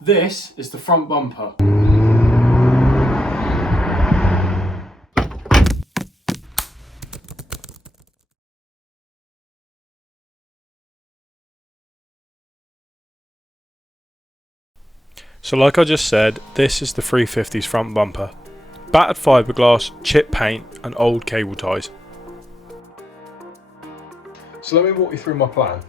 This is the front bumper. So like I just said, this is the 350's front bumper. Battered fiberglass, chipped paint and old cable ties. So let me walk you through my plan.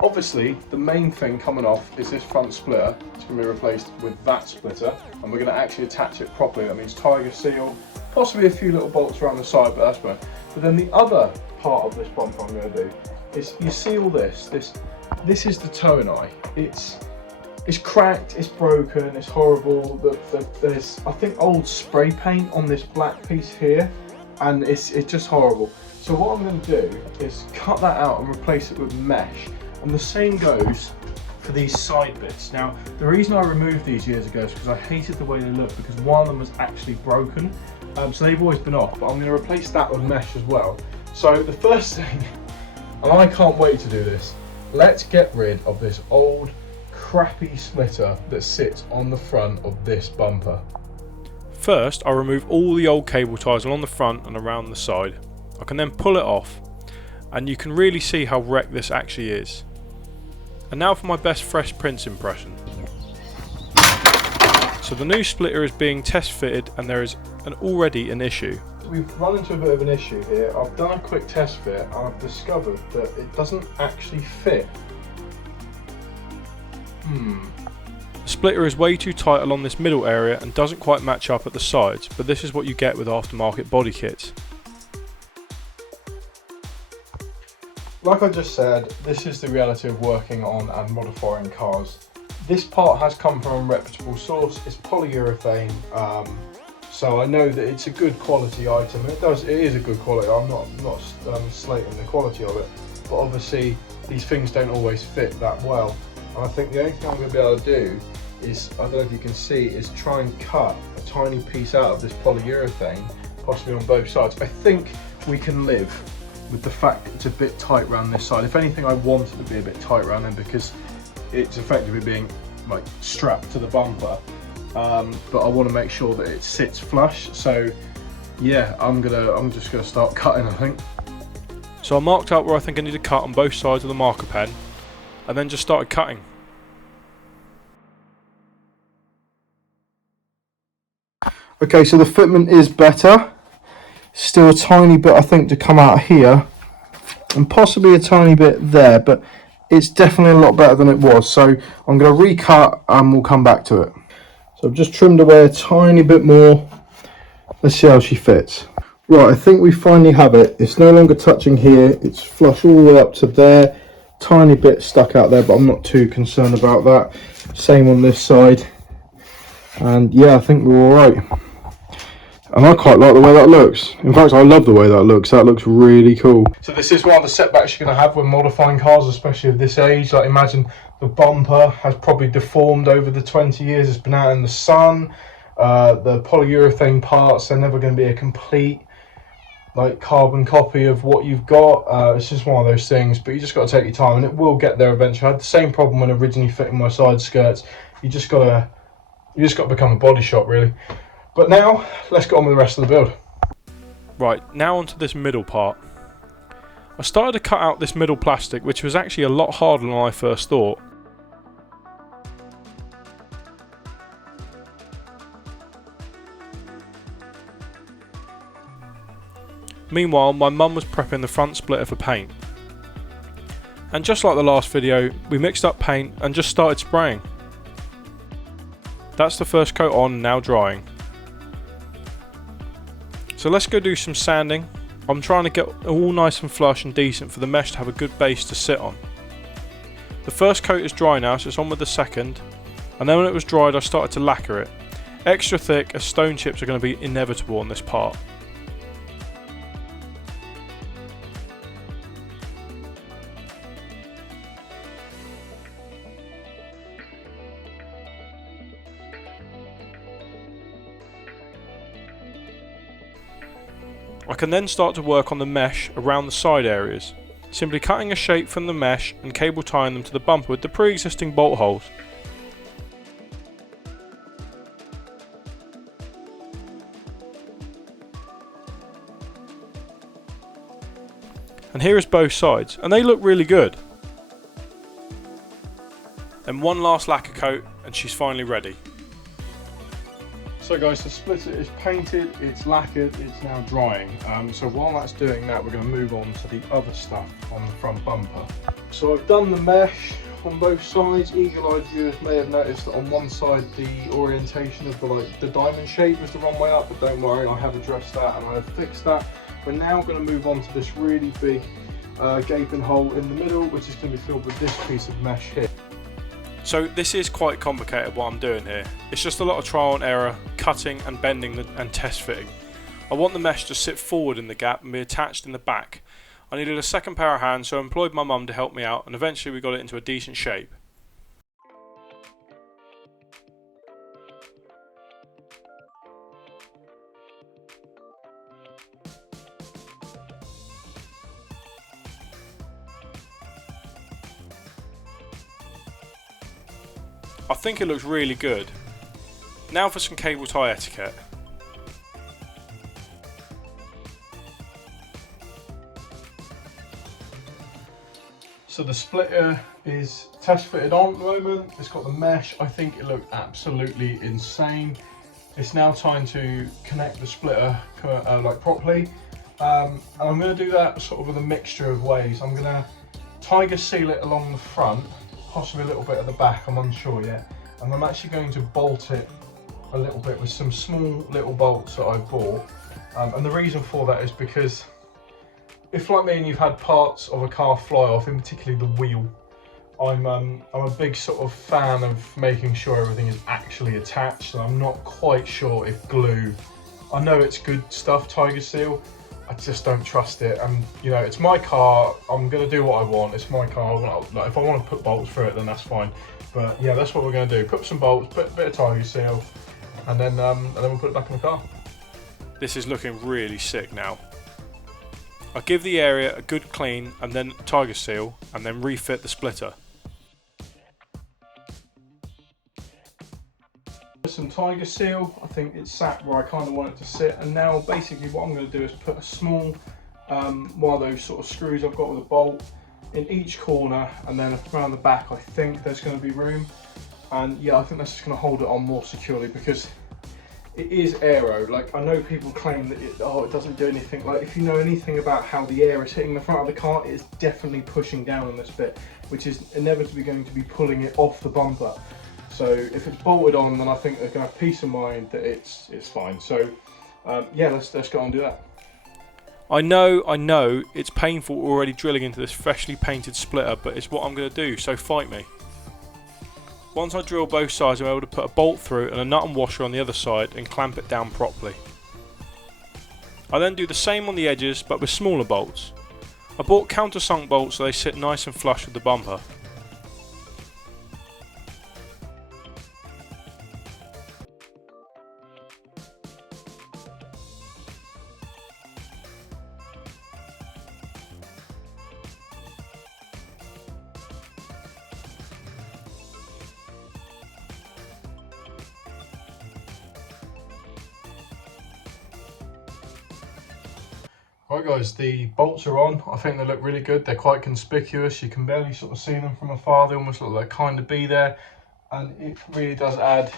Obviously, the main thing coming off is this front splitter. It's going to be replaced with that splitter, and we're going to actually attach it properly. That means tiger seal, possibly a few little bolts around the side, but that's fine. But then the other part of this bumper I'm going to do is, you see all this. This is the towing eye. It's cracked, it's broken, it's horrible. There's, I think, old spray paint on this black piece here, and it's just horrible. So what I'm going to do is cut that out and replace it with mesh. And the same goes for these side bits. Now, the reason I removed these years ago is because I hated the way they looked, because one of them was actually broken. So they've always been off, but I'm going to replace that with mesh as well. So the first thing, and I can't wait to do this, let's get rid of this old crappy splitter that sits on the front of this bumper. First, I'll remove all the old cable ties along the front and around the side. I can then pull it off, and you can really see how wrecked this actually is. And now for my best Fresh Prince impression. So the new splitter is being test fitted and there is already an issue. We've run into a bit of an issue here. I've done a quick test fit and I've discovered that it doesn't actually fit. The splitter is way too tight along this middle area and doesn't quite match up at the sides, but this is what you get with aftermarket body kits. Like I just said, this is the reality of working on and modifying cars. This part has come from a reputable source. It's polyurethane, so I know that it's a good quality item. It is a good quality. I'm not slating the quality of it, but obviously these things don't always fit that well. And I think the only thing I'm going to be able to do is, I don't know if you can see, is try and cut a tiny piece out of this polyurethane, possibly on both sides. I think we can live with the fact that it's a bit tight around this side. If anything, I want it to be a bit tight around them because it's effectively being like strapped to the bumper. But I want to make sure that it sits flush. So yeah, I'm just gonna start cutting, I think. So I marked out where I think I need to cut on both sides of the marker pen, and then just started cutting. Okay, so the fitment is better. Still a tiny bit, I think, to come out here, and possibly a tiny bit there, but it's definitely a lot better than it was. So I'm going to recut and we'll come back to it. So I've just trimmed away a tiny bit more. Let's see how she fits. Right, I think we finally have it. It's no longer touching here. It's flush all the way up to there. Tiny bit stuck out there, but I'm not too concerned about that. Same on this side. And yeah, I think we're all right. And I quite like the way that looks. In fact, I love the way that looks. That looks really cool. So this is one of the setbacks you're going to have when modifying cars, especially of this age. Like, imagine the bumper has probably deformed over the 20 years it's been out in the sun. The polyurethane parts are never going to be a complete like carbon copy of what you've got. It's just one of those things, but you just got to take your time, and it will get there eventually. I had the same problem when originally fitting my side skirts. You just got to become a body shop, really. But now, let's get on with the rest of the build. Right, now onto this middle part. I started to cut out this middle plastic, which was actually a lot harder than I first thought. Meanwhile, my mum was prepping the front splitter for paint. And just like the last video, we mixed up paint and just started spraying. That's the first coat on, now drying. So let's go do some sanding. I'm trying to get all nice and flush and decent for the mesh to have a good base to sit on. The first coat is dry now, so it's on with the second. And then when it was dried, I started to lacquer it. Extra thick, as stone chips are going to be inevitable on this part. I can then start to work on the mesh around the side areas, simply cutting a shape from the mesh and cable tying them to the bumper with the pre-existing bolt holes. And here is both sides, and they look really good. Then one last lacquer coat and she's finally ready. So guys, the splitter is painted, it's lacquered, it's now drying. So while that's doing that, we're going to move on to the other stuff on the front bumper. So I've done the mesh on both sides. Eagle-eyed viewers may have noticed that on one side the orientation of the diamond shape was the wrong way up, but don't worry, I have addressed that and I have fixed that. We're now going to move on to this really big gaping hole in the middle, which is going to be filled with this piece of mesh here. So this is quite complicated what I'm doing here. It's just a lot of trial and error, cutting and bending and test fitting. I want the mesh to sit forward in the gap and be attached in the back. I needed a second pair of hands, so I employed my mum to help me out, and eventually we got it into a decent shape. I think it looks really good. Now for some cable tie etiquette. So the splitter is test fitted on at the moment. It's got the mesh. I think it looked absolutely insane. It's now time to connect the splitter properly. And I'm going to do that sort of with a mixture of ways. I'm going to tiger seal it along the front, possibly a little bit at the back, I'm unsure yet. And I'm actually going to bolt it a little bit with some small little bolts that I bought. And the reason for that is because if, like me, and you've had parts of a car fly off, in particular the wheel, I'm a big sort of fan of making sure everything is actually attached, and I'm not quite sure if glue, I know it's good stuff, Tiger Seal, I just don't trust it. And you know, it's my car, I'm gonna do what I want, it's my car. Like, if I want to put bolts through it, then that's fine. But yeah, that's what we're gonna do, put some bolts, put a bit of Tiger Seal, and then we'll put it back in the car. This is looking really sick now. I'll give the area a good clean and then Tiger Seal, and then refit the splitter. Some Tiger Seal, I think it's sat where I kind of want it to sit, and now basically what I'm going to do is put a small one of those sort of screws I've got with a bolt in each corner, and then around the back I think there's going to be room, and yeah, I think that's just going to hold it on more securely because it is aero. Like, I know people claim that it doesn't do anything. Like, if you know anything about how the air is hitting the front of the car, it is definitely pushing down on this bit, which is inevitably going to be pulling it off the bumper. So if it's bolted on, then I think they're going to have peace of mind that it's fine. So yeah, let's go and do that. I know it's painful already drilling into this freshly painted splitter, but it's what I'm going to do, so fight me. Once I drill both sides, I'm able to put a bolt through and a nut and washer on the other side and clamp it down properly. I then do the same on the edges, but with smaller bolts. I bought countersunk bolts so they sit nice and flush with the bumper. Right guys, the bolts are on. I think they look really good. They're quite conspicuous. You can barely sort of see them from afar. They almost look like kind of be there. And it really does add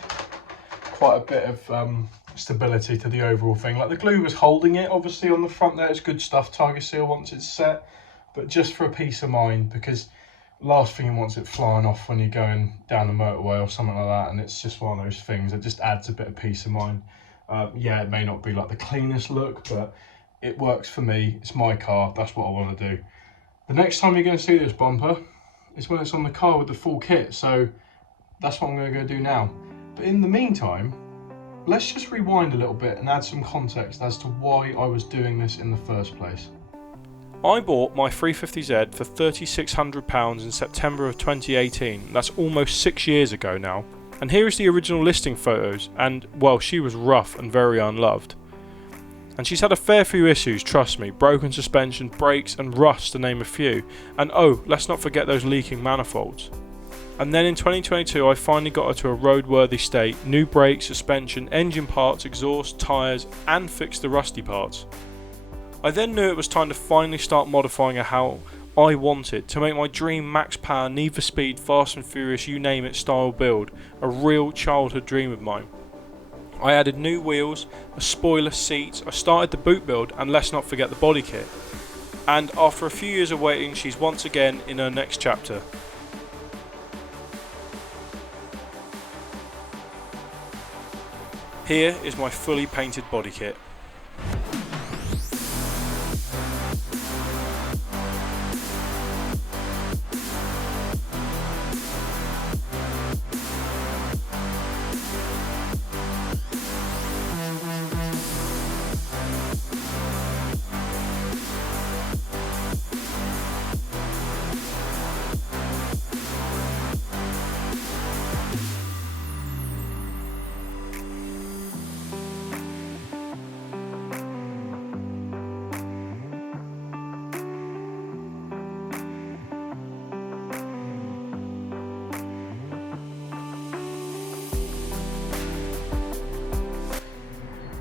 quite a bit of stability to the overall thing. Like, the glue was holding it, obviously, on the front there. It's good stuff, Tiger Seal, once it's set. But just for a peace of mind, because last thing you want is it flying off when you're going down the motorway or something like that. And it's just one of those things that just adds a bit of peace of mind. Yeah, it may not be like the cleanest look, but it works for me. It's my car, that's what I want to do. The next time you're going to see this bumper is when it's on the car with the full kit, so that's what I'm going to go do now. But in the meantime, let's just rewind a little bit and add some context as to why I was doing this in the first place. I bought my 350Z for £3,600 in September of 2018. That's almost 6 years ago now. And here is the original listing photos, and well, she was rough and very unloved. And she's had a fair few issues, trust me, broken suspension, brakes and rust to name a few. And oh, let's not forget those leaking manifolds. And then in 2022 I finally got her to a roadworthy state, new brakes, suspension, engine parts, exhaust, tyres, and fixed the rusty parts. I then knew it was time to finally start modifying it how I wanted, to make my dream max power, Need for Speed, Fast and Furious, you name it style build a real childhood dream of mine. I added new wheels, a spoiler, seats, I started the boot build, and let's not forget the body kit. And after a few years of waiting, she's once again in her next chapter. Here is my fully painted body kit.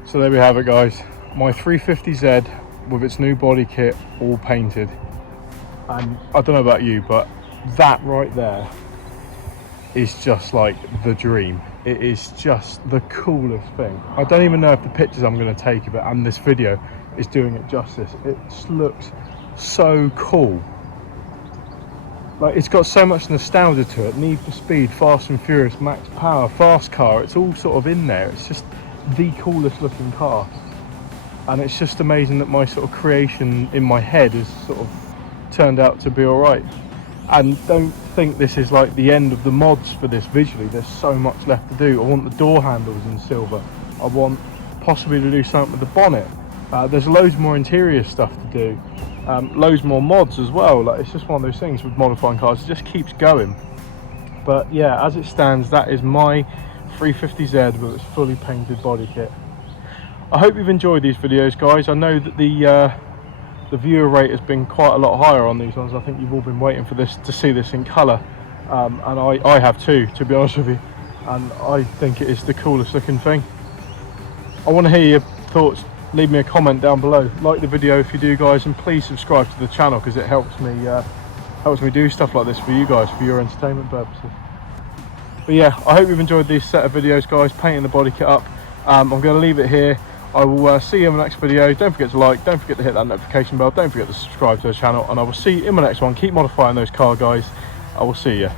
So there we have it, guys, my 350Z with its new body kit all painted. And I don't know about you, but that right there is just like the dream. It is just the coolest thing. I don't even know if the pictures I'm going to take of it and this video is doing it justice. It just looks so cool. Like, it's got so much nostalgia to it. Need for Speed, Fast and Furious, Max Power, Fast Car, it's all sort of in there. It's just the coolest looking car, and it's just amazing that my sort of creation in my head has sort of turned out to be all right. And don't think this is like the end of the mods for this visually. There's so much left to do. I want the door handles in silver. I want possibly to do something with the bonnet. There's loads more interior stuff to do, loads more mods as well. Like, it's just one of those things with modifying cars, it just keeps going. But yeah, as it stands, that is my 350Z with its fully painted body kit. I hope you've enjoyed these videos, guys. I know that the viewer rate has been quite a lot higher on these ones. I think you've all been waiting for this to see this in colour, and I have too, to be honest with you, and I think it is the coolest looking thing. I want to hear your thoughts. Leave me a comment down below, like the video if you do, guys, and please subscribe to the channel because it helps me do stuff like this for you guys, for your entertainment purposes. But yeah, I hope you've enjoyed this set of videos, guys, painting the body kit up. I'm going to leave it here. I will see you in my next video. Don't forget to like, don't forget to hit that notification bell, don't forget to subscribe to the channel, and I will see you in my next one. Keep modifying those car, guys. I will see you.